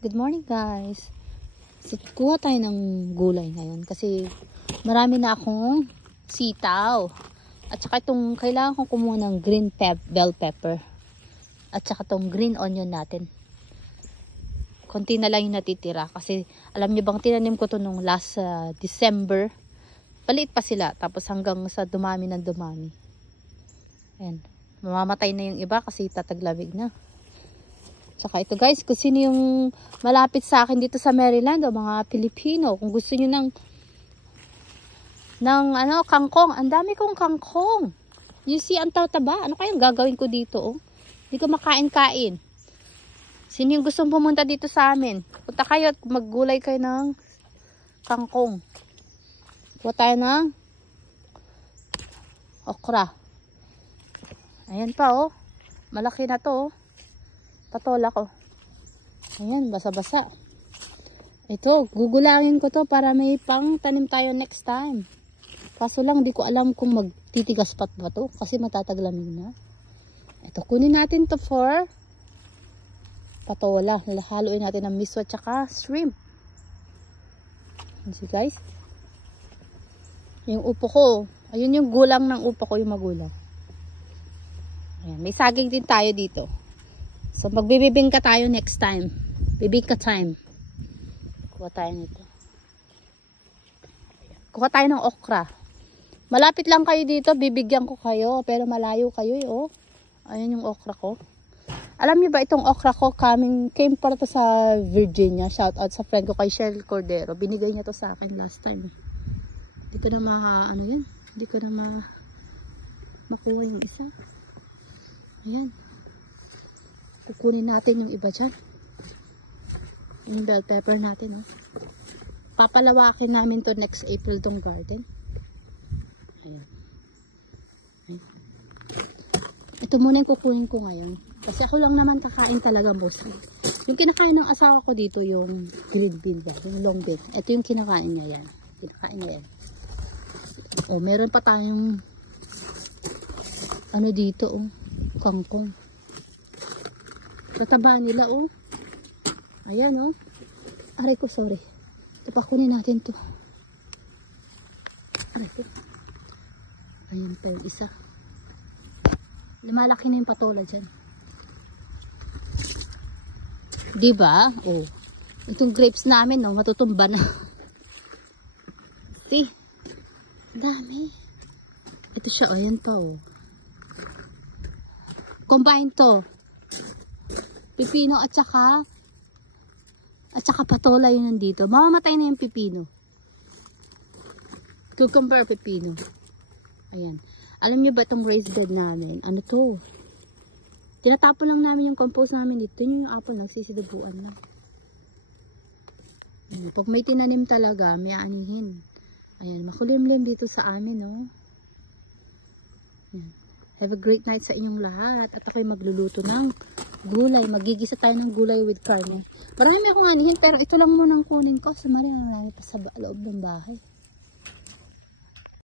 Good morning guys. So, kuha tayo ng gulay ngayon kasi marami na akong sitaw. At saka itong kailangan kong kumuha ng green bell pepper. At saka itong green onion natin. Konti na lang yung natitira kasi alam niyo bang tinanim ko to nung last December. Paliit pa sila tapos hanggang sa dumami ng dumami. Ayan. Mamamatay na yung iba kasi tataglamig na. Saka ito guys, kung sino yung malapit sa akin dito sa Maryland o mga Pilipino, kung gusto niyo ng kangkong, ang dami kong kangkong. You see, ang taba. Ano kayang gagawin ko dito? Oh? Hindi ko makain-kain. Sino yung gustong pumunta dito sa amin? Punta kayo at maggulay kayo ng kangkong. Kuha tayo ng okra. Ayan pa oh. Malaki na to oh. Patola ko. Ayan, basa-basa. Ito, gugulangin ko to para may pang tanim tayo next time. Kaso lang, di ko alam kung magtitigas pa ba to kasi matataglamig na. Ito, kunin natin to for patola. Haluin natin ng miso at saka shrimp. See guys? Yung upo ko. Ayun yung gulang ng upo ko, yung magulang. Ayan, may saging din tayo dito. So, magbibibing ka tayo next time. Bibing ka time. Kuha tayo nito. Kuha tayo ng okra. Malapit lang kayo dito. Bibigyan ko kayo. Pero malayo kayo. Oh. Ayan yung okra ko. Alam niyo ba itong okra ko came para to sa Virginia. Shout out sa friend ko kay Shell Cordero. Binigay niya to sa akin last time. Hindi ko na Hindi ko na makuha yung isa. Ayan. Kukunin natin yung iba dyan. Yung bell pepper natin. Oh. Papalawakin namin to next April tong garden. Ayan. Ayan. Ito muna yung kukunin ko ngayon. Kasi ako lang naman kakain talaga mostly. Yung kinakain ng asawa ko dito yung green bean ba? Yung long bean. Ito yung kinakain niya yan. Kinakain niya yan. O meron pa tayong dito oh. Kangkong. Tataba nila oh. Ayan oh. Aray ko, sorry. Ito pa, kunin natin to. Aray ko. Ayan pa yung isa. Lumalaki na yung patola dyan. Diba? Oh. Itong grapes namin oh, matutumba na. See? Dami. Ito siya, ayan pa oh. Combine to. Pipino at saka patola yun nandito. Mamamatay na yung pipino. Cucumber pipino. Ayan. Alam niyo ba itong raised bed namin? Ano to? Tinatapon lang namin yung compost namin dito. Yun yung apple. Nagsisidubuan lang. Pag may tinanim talaga, may anihin. Ayan. Makulimlim dito sa amin, no? Ayan. Have a great night sa inyong lahat. At ako'y magluluto ng gulay. Magigisa tayo ng gulay with carne. Marami akong anihin pero ito lang muna ang kunin ko. Sa marami pa sa loob ng bahay.